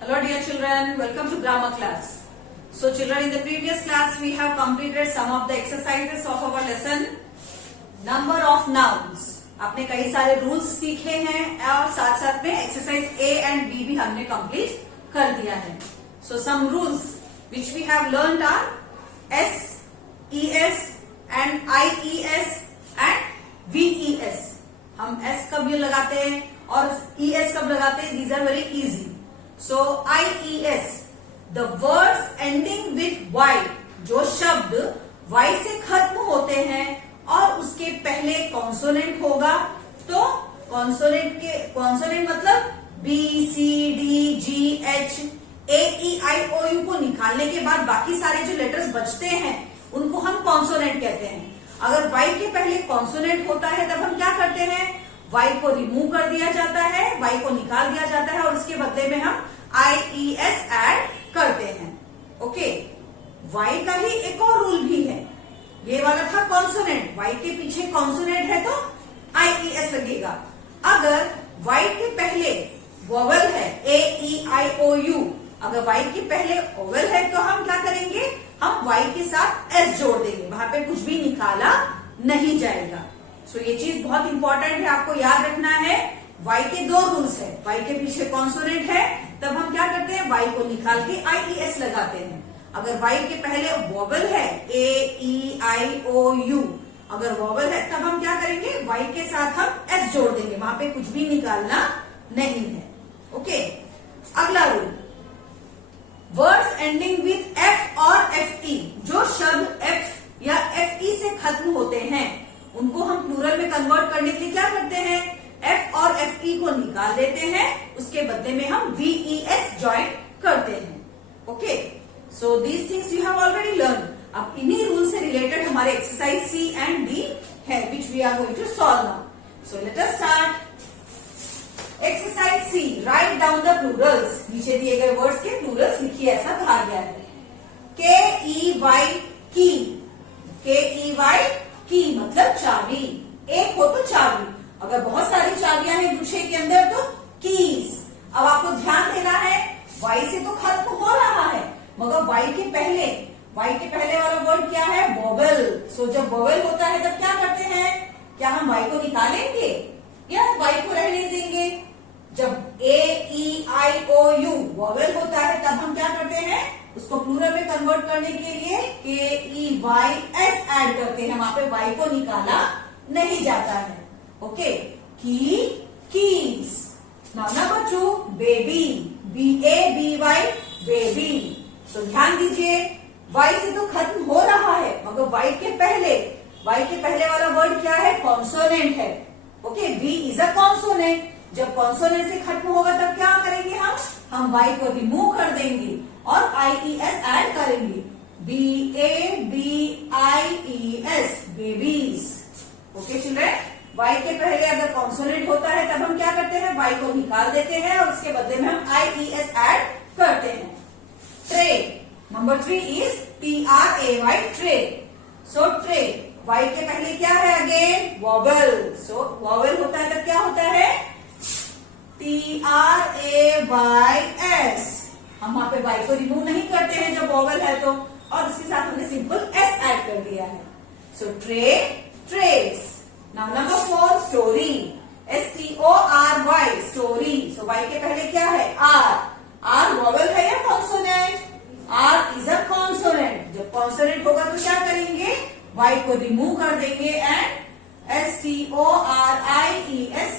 Hello dear children, welcome to grammar class. So children, in the previous class we have completed some of the exercises of our lesson number of nouns. आपने कई सारे rules सीखे हैं और साथ साथ में एक्सरसाइज ए एंड बी भी हमने कंप्लीट कर दिया है. So some rules which we have learned are S, ES and IES and VES. हम S कब ये लगाते हैं और ES कब लगाते हैं? These are very easy. So IES, the words ending with Y, जो शब्द Y से खत्म होते हैं और उसके पहले कॉन्सोनेंट होगा, तो कॉन्सोनेंट मतलब B, C, D, G, H, A, E, I, O, U को निकालने के बाद बाकी सारे जो लेटर्स बचते हैं उनको हम कॉन्सोनेंट कहते हैं. अगर Y के पहले कॉन्सोनेंट होता है तब हम क्या करते हैं? Y को रिमूव कर दिया जाता है, Y को निकाल दिया जाता है और उसके बदले में हम IES ऐड करते हैं. ओके, Y का ही एक और रूल भी है. ये वाला था कॉन्सोनेंट, Y के पीछे कॉन्सोनेंट है तो IES लगेगा. अगर Y के पहले वोवेल है A, E, I, O, U, अगर Y के पहले वोवेल है तो हम क्या करेंगे? हम Y के साथ S जोड़ देंगे, वहां पे कुछ भी निकाला नहीं जाएगा. सो ये चीज बहुत इंपॉर्टेंट है, आपको याद रखना है. Y के दो रूल्स है. Y के पीछे कॉन्सोनेंट है तब हम क्या करते हैं? Y को निकाल के IES लगाते हैं. अगर Y के पहले वोवेल है A, E, I, O, U, अगर वोवेल है तब हम क्या करेंगे? Y के साथ हम S जोड़ देंगे, वहां पे कुछ भी निकालना नहीं है. ओके, अगला rule, words ending with F और FE, जो शब्द F या FE से खत्म होते हैं उनको हम प्लूरल में कन्वर्ट करने के लिए क्या करते हैं? F और FE को निकाल देते हैं, उसके बदले में हम VES ज्वाइन करते हैं. Okay, so these things you have already learn. अब इन्हीं रूल से रिलेटेड हमारे एक्सरसाइज C एंड D है which we are going to solve now. So let us start. Exercise C, write down the plurals. नीचे दिए गए words के Plurals लिखिए, ऐसा कहा गया है. KEY की, KEY की मतलब चाबी. एक हो तो चाबी, अगर बहुत सारी चाबियां हैं गुच्छे के अंदर तो कीज. अब आपको ध्यान देना है, Y से तो खत्म हो रहा है मगर Y के पहले वाला वर्ड क्या है? वोवेल. सो जब वोवेल होता है तब क्या करते हैं? क्या हम Y को निकालेंगे या Y को रहने देंगे? जब A, E, I, O, U vowel होता है तब हम क्या करते हैं? उसको प्लूरल में कन्वर्ट करने के लिए KEYS ऐड करते हैं, वहां पे Y को निकाला नहीं जाता है. Okay, key, keys. Now number 2, baby, BABY, baby. So ध्यान दीजिए, Y से तो खत्म हो रहा है मगर Y के पहले वाला वर्ड क्या है? कॉन्सोनेंट है. Okay, V is a consonant. जब कॉन्सोनेंट से खत्म होगा तब क्या करेंगे? हम Y को रिमूव कर देंगे और IES ऐड करेंगे. BABIES, babies. Okay children, Y के पहले अगर कॉन्सोनेंट होता है तब हम क्या करते हैं? Y को निकाल देते हैं और उसके बदले में हम IES ऐड करते हैं. Tray, number 3 is TRAY, tray. So tray, Y के पहले क्या है? Again vowel. सो वोवेल होता है तब क्या होता है? TRAYS. हम वहां पे Y को रिमूव नहीं करते हैं जब वोवेल है तो, और उसके साथ हमने सिंपल S ऐड कर दिया है. So tray, trays. Now number 4, story, STORY, story. So Y के पहले क्या है? R वोवेल है या consonant? R is a consonant. जब कॉन्सोनेंट होगा तो क्या करेंगे? Y को रिमूव कर देंगे एंड STORIES,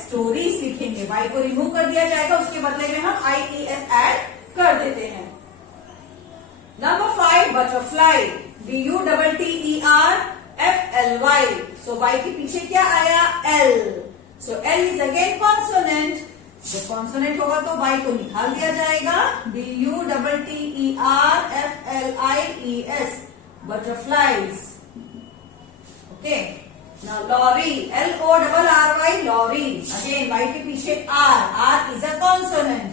स्टोरीज लिखेंगे. Y को रिमूव कर दिया जाएगा, उसके बदले में हम IES ऐड कर देते हैं. Number 5, butterfly, BUTTERFLY. So Y के पीछे क्या आया? L. So L is again consonant. जब कॉन्सोनेंट होगा तो Y को निकाल दिया जाएगा. BUTTERFLIES, butterflies. Okay, now lorry, LORRY, lorry. Again Y के पीछे R is a consonant.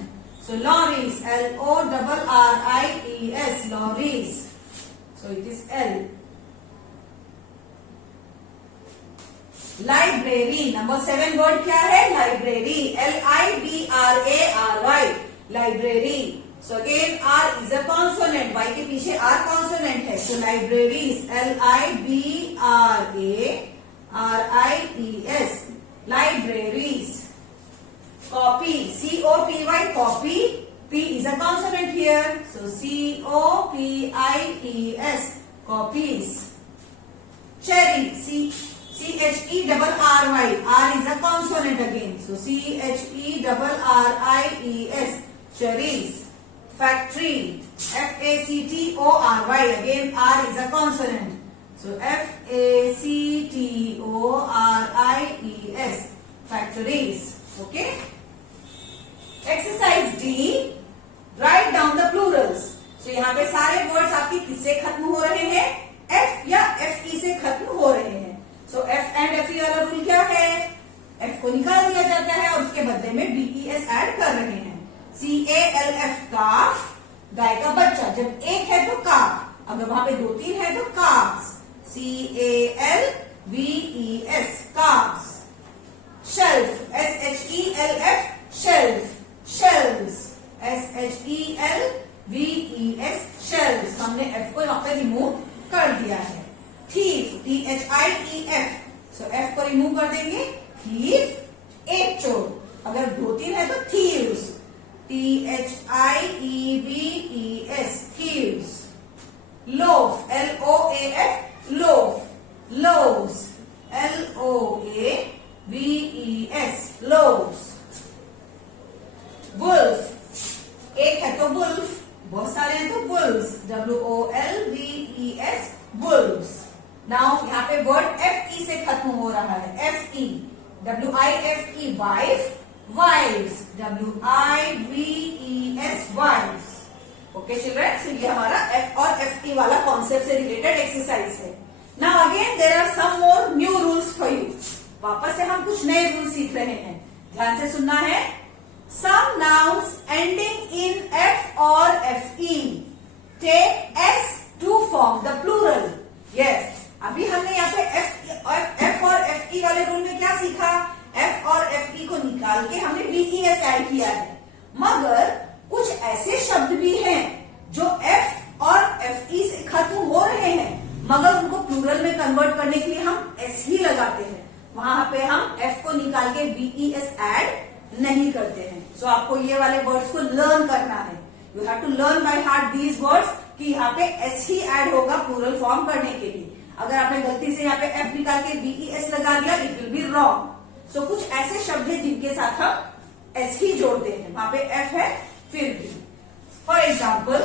So lorries, LORRIES, lorries. So it is L. Library, number 7 word क्या है? Library, LIBRARY, library. So again R is a consonant. Y के पीछे R consonant है. So libraries, LIBRARIES, libraries. Copy, COPY, copy. P is a consonant here. So COPIES, copies. Cherry, CHERRY. R is a consonant again. So CHERRIES, cherries. Factory, FACTORY. Again R is a consonant. So FACTORIES, factories. Okay. Exercise D, write down the plurals. So यहाँ पे सारे words आपके किससे खत्म हो रहे हैं? F या FE से खत्म हो रहे हैं. So F and FE वाला रूल क्या है? F को निकाल दिया जाता है और उसके बदले में BES ऐड कर रहे हैं. CALF, काफ, गाय का बच्चा. जब एक है तो काफ, अगर वहां पे 2-3 है तो carbs. CALVES, carbs. Shelf, SHELF, shelf, shelves, SHELVES, shelves. हमने F को यहाँ पे रिमूव कर दिया है. thief, THIEF. So F को रिमूव कर देंगे. thief, एक चोर. अगर 2-3 है तो thieves, THIEVES, thieves. loaf, LOAF, loaf, loaves, LOAVES, loaves. wolf, एक है तो wolf, बहुत सारे हैं तो wolves, WOLVES, wolves. नाउ यहाँ पे वर्ड FE से खत्म हो रहा है. FE, WIFE, wife, wives, WIVES, wives. Okay children, so ये हमारा F और FE वाला कॉन्सेप्ट से रिलेटेड एक्सरसाइज है. Now again there are some more new rules for you. वापस से हम कुछ नए रूल सीख रहे हैं. ध्यान से सुनना है. Some nouns ending in F or FE take S to form the plural. Yes, अभी हमने यहाँ पे F और FE वाले रूल में क्या सीखा? F और FE को निकाल के हमने BES ऐड किया है. मगर कुछ ऐसे शब्द भी हैं जो F और FE से खत्म हो रहे हैं, मगर उनको प्लूरल में कन्वर्ट करने के लिए हम S ही लगाते हैं. वहां पे हम F को निकाल के BES ऐड नहीं करते हैं. सो आपको ये वाले वर्ड्स को लर्न करना है. You have to learn by heart these words कि यहाँ पे एस ही ऐड होगा प्लूरल फॉर्म करने के लिए. अगर आपने गलती से यहाँ पे एफ निकाल के BES लगा दिया, इट विल बी रॉन्ग. सो कुछ ऐसे शब्द है जिनके साथ हम एस ही जोड़ते हैं. वहां पे एफ है फिर भी. फॉर एग्जाम्पल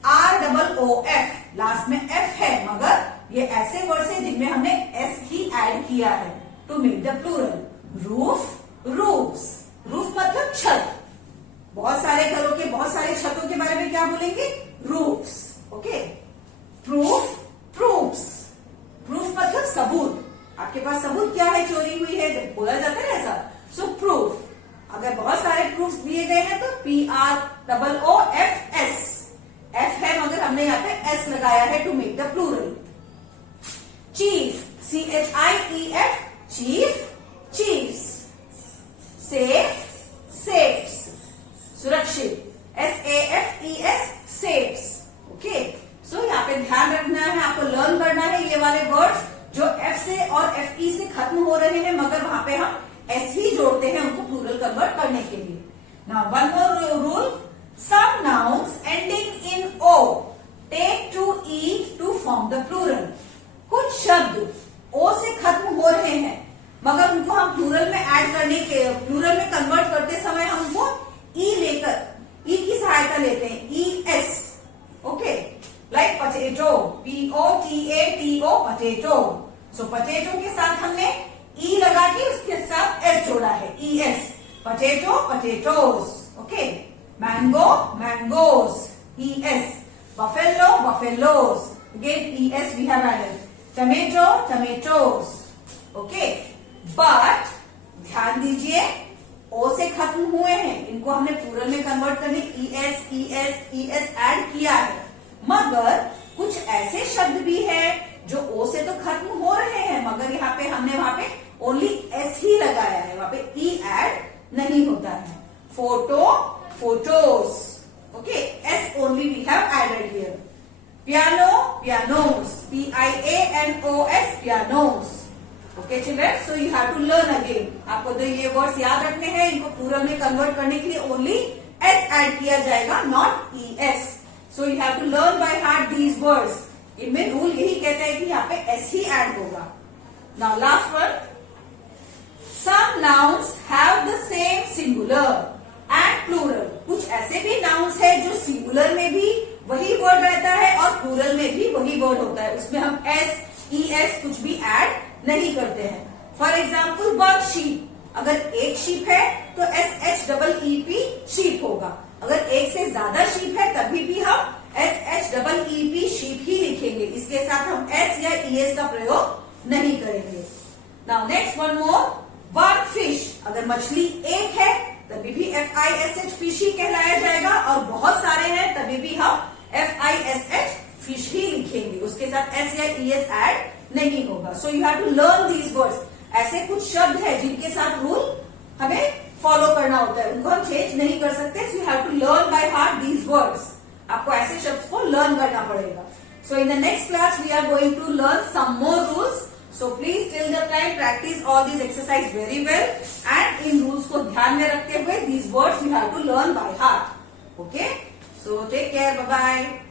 ROOF, लास्ट में एफ है, मगर ये ऐसे वर्ड्स है जिनमें हमने एस ही ऐड किया है to make the plural. Roof, roofs. Roof मतलब छत. बहुत सारे घरों के बहुत सारे छतों के बारे में क्या बोलेंगे? Roofs. Okay. Proof, proofs. Proof मतलब सबूत. आपके पास सबूत क्या है? चोरी हुई है, जब बोला जाता है ऐसा. सो प्रूफ. अगर बहुत सारे प्रूफ दिए गए हैं तो PROOFS. एफ है मगर हमने यहाँ पे एस लगाया है to make the plural. Chief, CHIEF, chief, chiefs. Safe, safes. सुरक्षित, SAFES, सेफ्स. ओके. सो यहाँ पे ध्यान रखना है, आपको लर्न करना है ये वाले वर्ड्स जो F से और FE से खत्म हो रहे हैं, मगर वहां पे हम S ही जोड़ते हैं उनको प्लूरल कन्वर्ट करने के लिए. Now one more rule. Some nouns ending in O take to E to form the plural. कुछ शब्द O से खत्म हो रहे हैं, मगर उनको हम प्लूरल में ऐड करने के प्लूरल में कन्वर्ट करते समय हम उनको E लेकर E की सहायता लेते हैं. ES. Okay. Like potato, POTATO, potato. So potato के साथ हमने E लगा के उसके साथ S जोड़ा है. ES. Potato, potatoes. Okay. Mango, mangoes. ES. Buffalo, buffaloes. Again ES we have added. Tomato, tomatoes. Okay. But ध्यान दीजिए, O से खत्म हुए हैं, इनको हमने प्लूरल में कन्वर्ट करने ES ऐड किया है. मगर कुछ ऐसे शब्द भी है जो O से तो खत्म हो रहे हैं, मगर यहाँ पे हमने वहां पे ओनली S ही लगाया है, वहां पे E ऐड नहीं होता है. Photo, photos. Okay, S only we have added here. Piano, pianos. Pianos, pianos. Okay children, so you have to learn again. आपको तो ये वर्ड्स याद रखने हैं, इनको पूरा में कन्वर्ट करने के लिए ओनली S ऐड किया जाएगा, not ES. So you have to learn by heart these words. इनमें रूल यही कहता है कि यहाँ पे S ही ऐड होगा. Now last one. Some nouns have the same singular and plural. कुछ ऐसे भी nouns है जो सिंगुलर में भी वही वर्ड रहता है और प्लूरल में भी वही वर्ड होता है. उसमें हम S, ES कुछ भी ऐड नहीं करते हैं. For example word sheep. अगर एक शीप है तो SHEEP शीप होगा. अगर एक से ज्यादा शीप है तभी भी हम SHEEP शीप ही लिखेंगे. इसके साथ हम S या ES का प्रयोग नहीं करेंगे. Now next one more. One fish. अगर मछली एक है तभी भी FISH फिश ही कहलाया जाएगा और बहुत सारे हैं तभी भी हम FISH फिश ही लिखेंगे. उसके साथ S या ES ऐड नहीं होगा. So you have to learn these words. ऐसे कुछ शब्द है जिनके साथ रूल हमें फॉलो करना होता है, उनको हम चेंज नहीं कर सकते. So you have to learn by heart these words. आपको ऐसे शब्द को लर्न करना पड़ेगा. So in the next class we are going to learn some more rules. So please till the time practice all these exercise very well and in rules को ध्यान में रखते हुए these words you have to learn by heart. Okay? So take care. Bye bye.